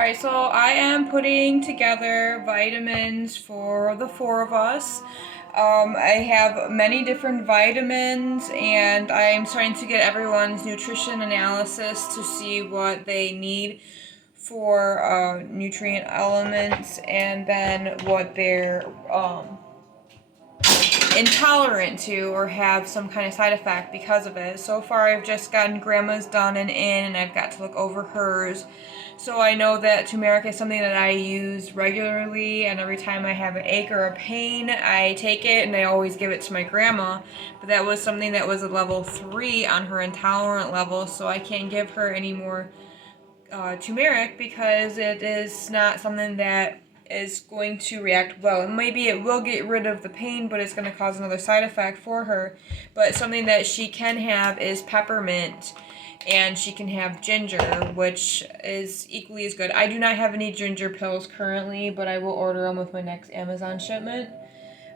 Alright, so I am putting together vitamins for the four of us. I have many different vitamins, and I'm trying to get everyone's nutrition analysis to see what they need for nutrient elements, and then what they're intolerant to or have some kind of side effect because of it. So far, I've just gotten Grandma's done and in, and I've got to look over hers. So I know that turmeric is something that I use regularly, and every time I have an ache or a pain, I take it, and I always give it to my grandma. But that was something that was a level 3 on her intolerant level, so I can't give her any more turmeric because it is not something that is going to react well. Maybe it will get rid of the pain, but it's going to cause another side effect for her. But something that she can have is peppermint, and she can have ginger, which is equally as good. I do not have any ginger pills currently, but I will order them with my next Amazon shipment.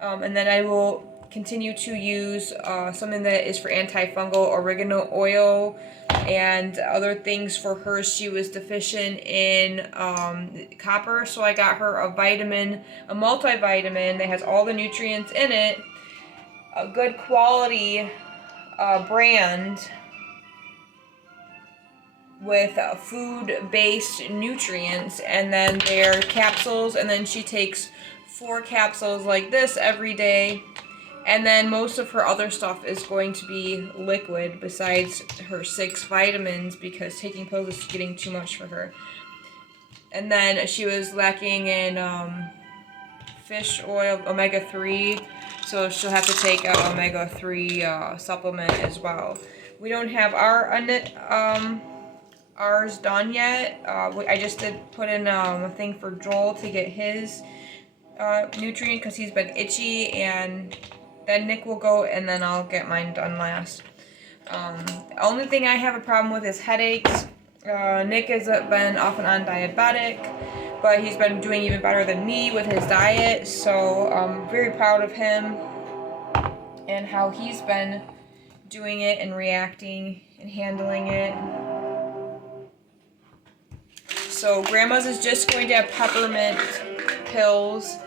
And then I will continue to use something that is for antifungal, oregano oil, and other things for her. She was deficient in copper, so I got her a vitamin, a multivitamin that has all the nutrients in it, a good quality brand with food-based nutrients, and then they're capsules, and then she takes 4 capsules like this every day. And then most of her other stuff is going to be liquid besides her 6 vitamins, because taking pills is getting too much for her. And then she was lacking in fish oil, omega-3, so she'll have to take an omega-3 supplement as well. We don't have ours done yet. I just did put in a thing for Joel to get his nutrient because he's been itchy, and then Nick will go, and then I'll get mine done last. Only thing I have a problem with is headaches. Nick has been off and on diabetic, but he's been doing even better than me with his diet, so I'm very proud of him and how he's been doing it and reacting and handling it. So Grandma's is just going to have peppermint pills,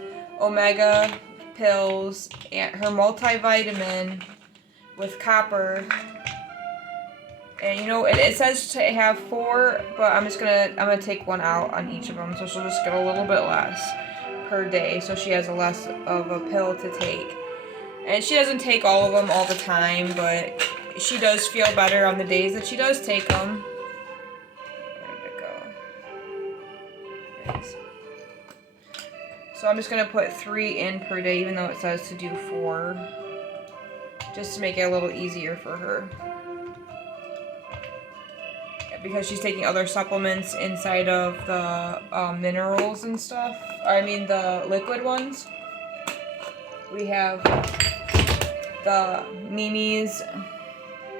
omega pills, and her multivitamin with copper. And you know, it says to have 4, but I'm gonna take 1 out on each of them, so she'll just get a little bit less per day, so she has a less of a pill to take. And she doesn't take all of them all the time, but she does feel better on the days that she does take them. So I'm just going to put 3 in per day, even though it says to do 4, just to make it a little easier for her. Because she's taking other supplements inside of the minerals and stuff. I mean the liquid ones. We have the Mimi's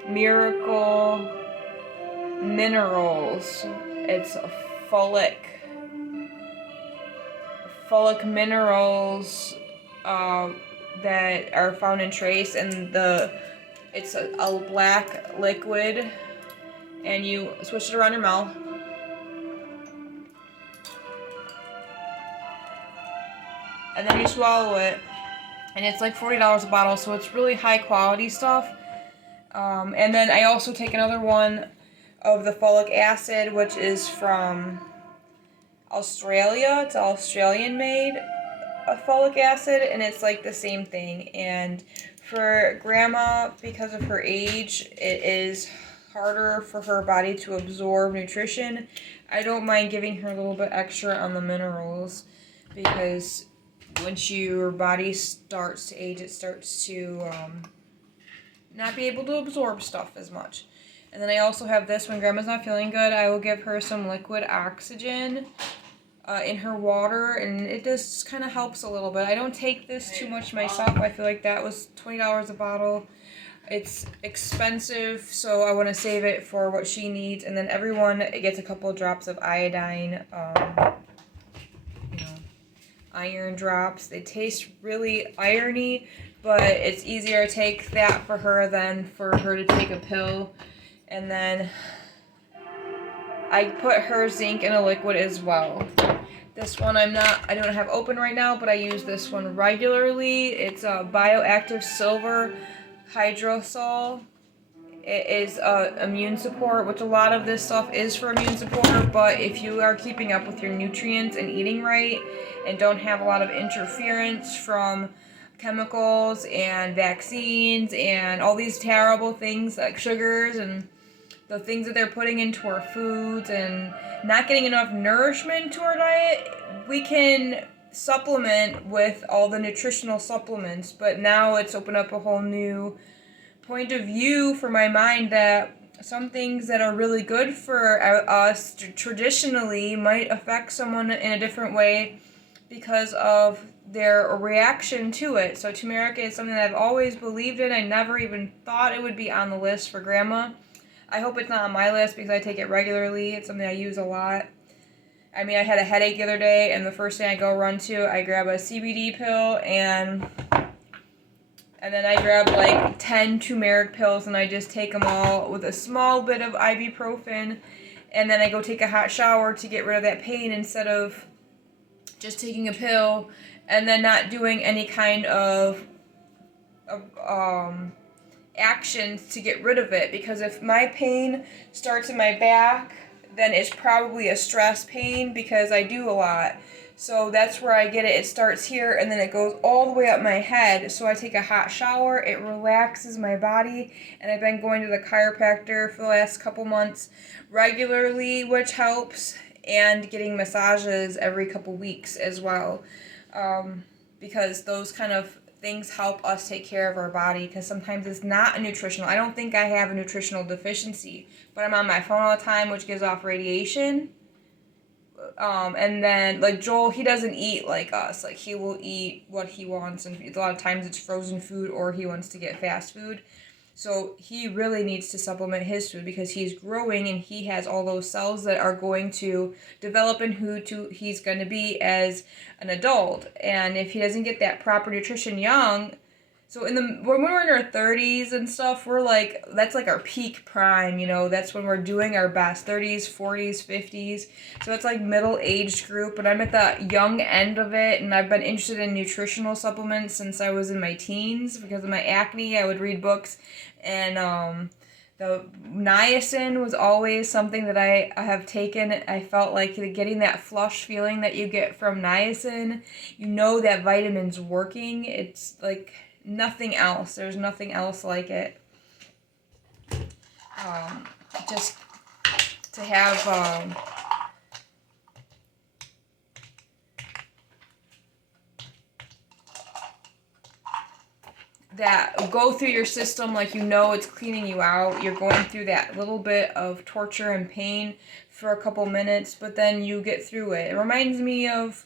Miracle Minerals. It's folic minerals that are found in trace, and it's a black liquid, and you swish it around your mouth. And then you swallow it, and it's like $40 a bottle, so it's really high quality stuff. And then I also take another one of the folic acid, which is from Australia. It's Australian made folic acid, and it's like the same thing. And for Grandma, because of her age, it is harder for her body to absorb nutrition. I don't mind giving her a little bit extra on the minerals, because when your body starts to age, it starts to not be able to absorb stuff as much. And then I also have this. When Grandma's not feeling good, I will give her some liquid oxygen in her water, and it just kind of helps a little bit. I don't take this too much myself. I feel like that was $20 a bottle. It's expensive, so I want to save it for what she needs. And then everyone gets a couple of drops of iodine, iron drops. They taste really irony, but it's easier to take that for her than for her to take a pill. And then I put her zinc in a liquid as well. This one I don't have open right now, but I use this one regularly. It's a Bioactive Silver Hydrosol. It is immune support, which a lot of this stuff is for immune support, but if you are keeping up with your nutrients and eating right and don't have a lot of interference from chemicals and vaccines and all these terrible things like sugars and the things that they're putting into our foods and not getting enough nourishment to our diet, we can supplement with all the nutritional supplements. But now it's opened up a whole new point of view for my mind that some things that are really good for us traditionally might affect someone in a different way because of their reaction to it. So turmeric is something that I've always believed in. I never even thought it would be on the list for grandma. I hope it's not on my list because I take it regularly. It's something I use a lot. I mean, I had a headache the other day, and the first thing I go run to, I grab a CBD pill, and then I grab like 10 turmeric pills, and I just take them all with a small bit of ibuprofen, and then I go take a hot shower to get rid of that pain instead of just taking a pill and then not doing any kind of actions to get rid of it. Because if my pain starts in my back, then it's probably a stress pain because I do a lot. So that's where I get it. It starts here and then it goes all the way up my head. So I take a hot shower, it relaxes my body, and I've been going to the chiropractor for the last couple months regularly, which helps, and getting massages every couple weeks as well. Because those kind of things help us take care of our body, because sometimes it's not a nutritional. I don't think I have a nutritional deficiency, but I'm on my phone all the time, which gives off radiation. And then, like, Joel, he doesn't eat like us. Like, he will eat what he wants, and a lot of times it's frozen food or he wants to get fast food. So he really needs to supplement his food because he's growing and he has all those cells that are going to develop in who he's going to be as an adult. And if he doesn't get that proper nutrition young, so when we're in our 30s and stuff, we're like, that's like our peak prime, you know, that's when we're doing our best, 30s, 40s, 50s. So it's like middle aged group, but I'm at the young end of it, and I've been interested in nutritional supplements since I was in my teens because of my acne. I would read books, and the niacin was always something that I have taken. I felt like getting that flush feeling that you get from niacin, you know that vitamin's working. It's like nothing else. There's nothing else like it. Just to have that go through your system, like, you know, it's cleaning you out. You're going through that little bit of torture and pain for a couple minutes, but then you get through it. It reminds me of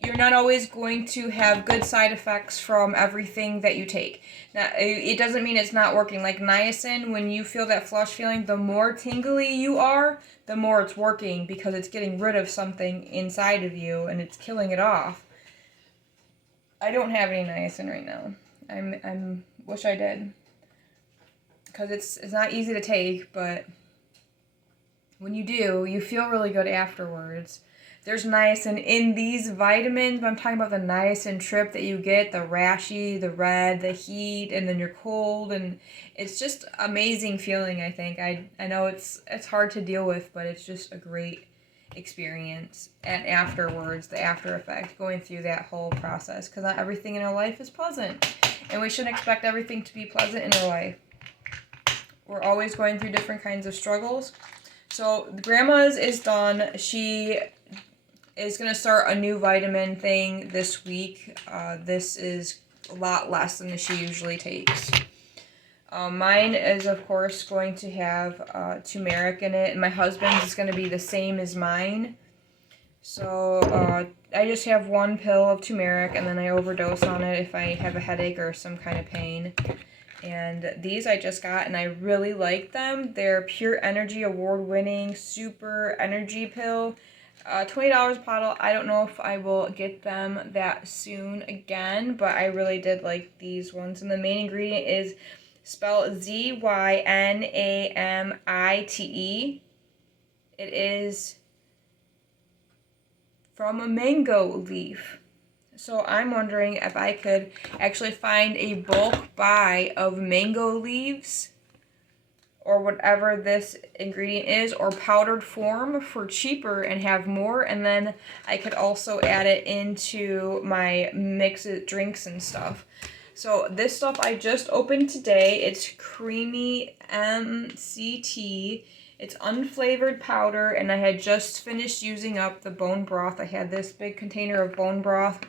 you're not always going to have good side effects from everything that you take. Now, it doesn't mean it's not working. Like niacin, when you feel that flush feeling, the more tingly you are, the more it's working because it's getting rid of something inside of you and it's killing it off. I don't have any niacin right now. I'm wish I did. Because it's not easy to take, but when you do, you feel really good afterwards. There's niacin in these vitamins, but I'm talking about the niacin trip that you get, the rashy, the red, the heat, and then you're cold, and it's just amazing feeling, I think. I know it's hard to deal with, but it's just a great experience. And afterwards, the after effect, going through that whole process, because not everything in our life is pleasant, and we shouldn't expect everything to be pleasant in our life. We're always going through different kinds of struggles. So grandma's is done. She is going to start a new vitamin thing this week. This is a lot less than she usually takes. Mine is, of course, going to have turmeric in it, and my husband's is going to be the same as mine. So I just have one pill of turmeric, and then I overdose on it if I have a headache or some kind of pain. And these I just got, and I really like them. They're Pure Energy award-winning super energy pill. $20 a bottle. I don't know if I will get them that soon again, but I really did like these ones. And the main ingredient is spelled Zynamite. It is from a mango leaf. So I'm wondering if I could actually find a bulk buy of mango leaves or whatever this ingredient is, or powdered form for cheaper and have more, and then I could also add it into my mixed drinks and stuff. So this stuff I just opened today. It's Creamy MCT. It's unflavored powder, and I had just finished using up the bone broth. I had this big container of bone broth.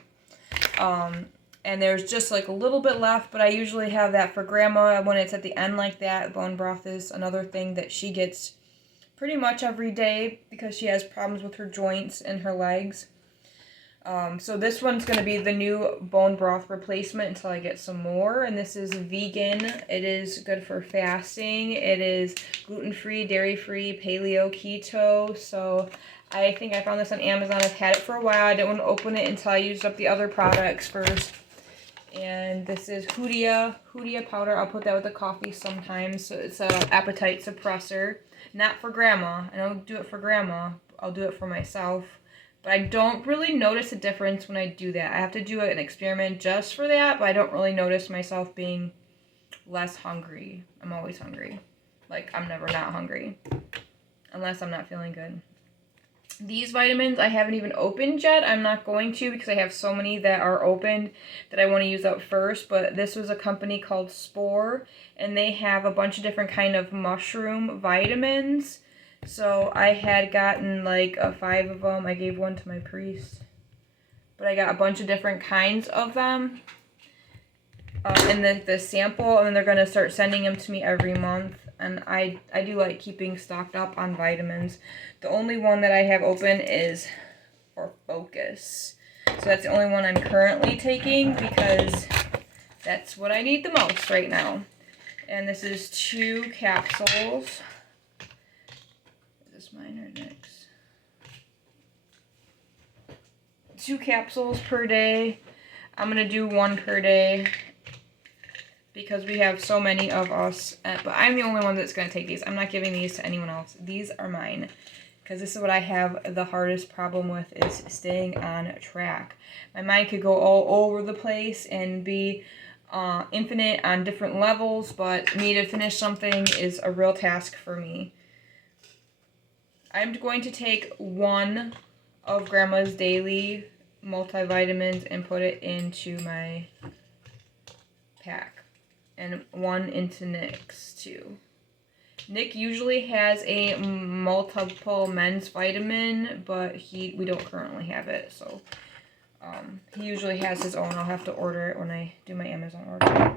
And there's just like a little bit left, but I usually have that for grandma when it's at the end like that. Bone broth is another thing that she gets pretty much every day because she has problems with her joints and her legs. So this one's going to be the new bone broth replacement until I get some more. And this is vegan. It is good for fasting. It is gluten-free, dairy-free, paleo, keto. So I think I found this on Amazon. I've had it for a while. I didn't want to open it until I used up the other products first. And this is Hoodia powder. I'll put that with the coffee sometimes. So it's an appetite suppressor. Not for grandma. I don't do it for grandma. I'll do it for myself. But I don't really notice a difference when I do that. I have to do an experiment just for that, but I don't really notice myself being less hungry. I'm always hungry. Like, I'm never not hungry. Unless I'm not feeling good. These vitamins I haven't even opened yet. I'm not going to because I have so many that are opened that I want to use up first. But this was a company called Spore, and they have a bunch of different kind of mushroom vitamins. So I had gotten like 5 of them. I gave one to my priest. But I got a bunch of different kinds of them. And the sample, and then they're going to start sending them to me every month. And I do like keeping stocked up on vitamins. The only one that I have open is for Focus. So that's the only one I'm currently taking because that's what I need the most right now. And this is 2 capsules. Is this mine or Nick's? 2 capsules per day. I'm going to do 1 per day because we have so many of us. But I'm the only one that's going to take these. I'm not giving these to anyone else. These are mine. Because this is what I have the hardest problem with, is staying on track. My mind could go all over the place and be infinite on different levels, but me to finish something is a real task for me. I'm going to take 1 of Grandma's daily multivitamins and put it into my pack. And 1 into Nick's too. Nick usually has a multiple men's vitamin, but we don't currently have it, so he usually has his own. I'll have to order it when I do my Amazon order.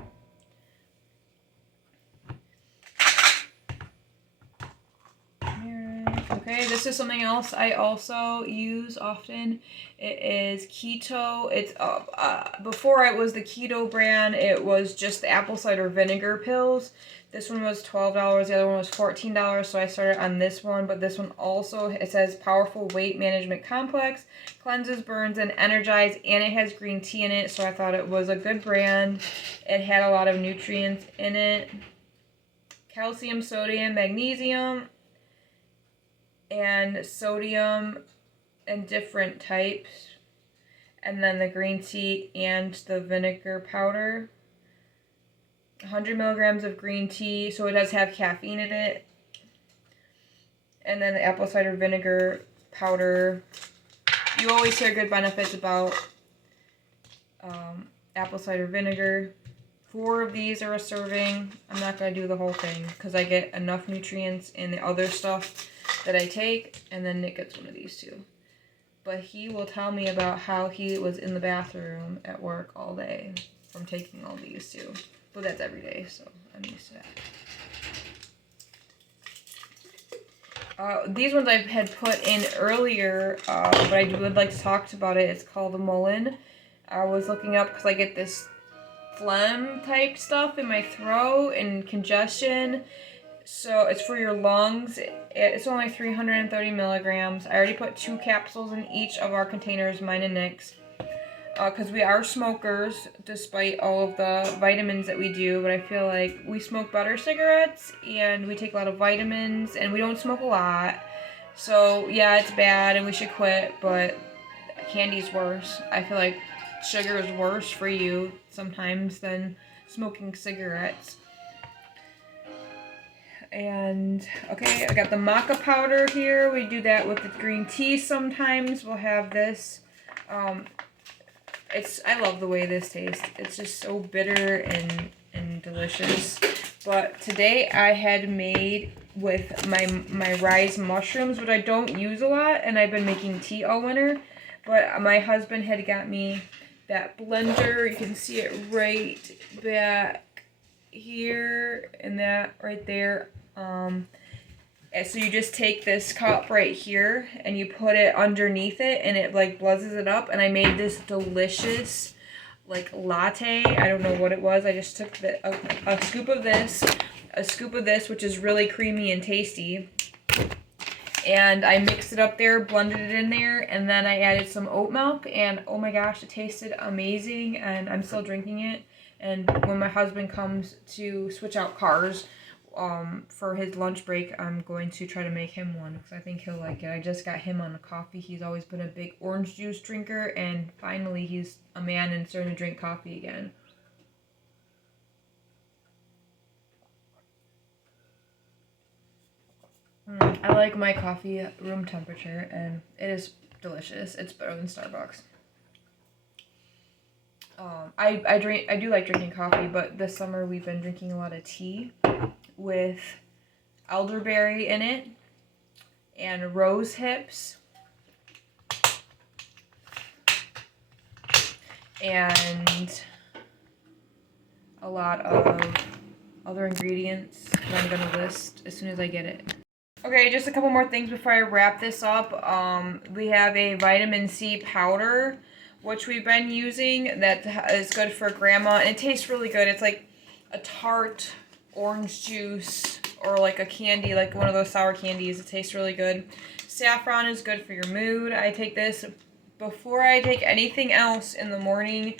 Okay, this is something else I also use often. It is keto. It's before it was the keto brand, it was just the apple cider vinegar pills. This one was $12. The other one was $14. So I started on this one. But this one also, it says powerful weight management complex, cleanses, burns, and energizes, and it has green tea in it. So I thought it was a good brand. It had a lot of nutrients in it. Calcium, sodium, magnesium, and sodium in different types. And then the green tea and the vinegar powder. 100 milligrams of green tea, so it does have caffeine in it. And then the apple cider vinegar powder. You always hear good benefits about apple cider vinegar. 4 of these are a serving. I'm not going to do the whole thing because I get enough nutrients in the other stuff that I take, and then Nick gets one of these too. But he will tell me about how he was in the bathroom at work all day from taking all these too. But that's every day, so I'm used to that. These ones I had put in earlier, but I would like to talk about it. It's called the Mullen. I was looking up because I get this phlegm type stuff in my throat and congestion. So it's for your lungs. It's only 330 milligrams. I already put 2 capsules in each of our containers, mine and Nick's. because we are smokers despite all of the vitamins that we do, but I feel like we smoke better cigarettes and we take a lot of vitamins and we don't smoke a lot. So yeah, it's bad and we should quit, but candy's worse. I feel like sugar is worse for you sometimes than smoking cigarettes. And okay, I got the maca powder here. We do that with the green tea sometimes. We'll have this. I love the way this tastes. It's just so bitter and delicious. But today I had made with my rice mushrooms, which I don't use a lot, and I've been making tea all winter. But my husband had got me that blender. You can see it right back here and that right there. And so you just take this cup right here and you put it underneath it and it like buzzes it up. And I made this delicious like latte. I don't know what it was. I just took a scoop of this, which is really creamy and tasty. And I mixed it up there, blended it in there, and then I added some oat milk. And oh my gosh, it tasted amazing. And I'm still drinking it. And when my husband comes to switch out cars, for his lunch break, I'm going to try to make him one because I think he'll like it. I just got him on a coffee. He's always been a big orange juice drinker, and finally he's a man and starting to drink coffee again. I like my coffee at room temperature, and it is delicious. It's better than Starbucks. I do like drinking coffee, but this summer we've been drinking a lot of tea with elderberry in it and rose hips and a lot of other ingredients that I'm gonna list as soon as I get it. Okay, just a couple more things before I wrap this up. We have a vitamin C powder, which we've been using, that is good for grandma, and it tastes really good. It's like a tart orange juice or like a candy, like one of those sour candies. It tastes really good. Saffron is good for your mood. I take this before I take anything else in the morning.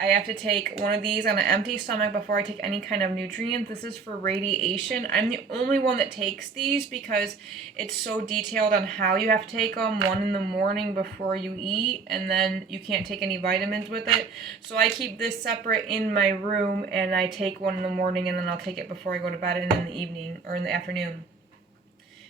I have to take one of these on an empty stomach before I take any kind of nutrients. This is for radiation. I'm the only one that takes these because it's so detailed on how you have to take them. One in the morning before you eat, and then you can't take any vitamins with it. So I keep this separate in my room, and I take one in the morning, and then I'll take it before I go to bed and in the evening or in the afternoon.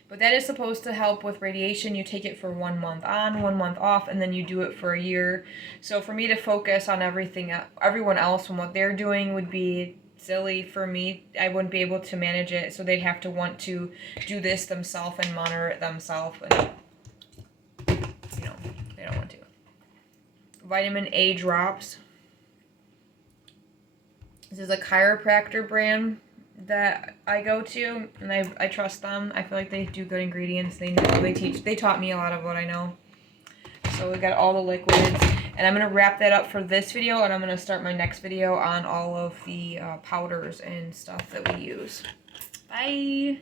But that is supposed to help with radiation. You take it for 1 month on, 1 month off, and then you do it for a year. So for me to focus on everyone else and what they're doing would be silly for me. I wouldn't be able to manage it. So they'd have to want to do this themselves and monitor it themselves. And, you know, they don't want to. Vitamin A drops. This is a chiropractor brand that I go to, and I trust them. I feel like they do good ingredients. They taught me a lot of what I know. So we got all the liquids, and I'm gonna wrap that up for this video, and I'm gonna start my next video on all of the powders and stuff that we use. Bye.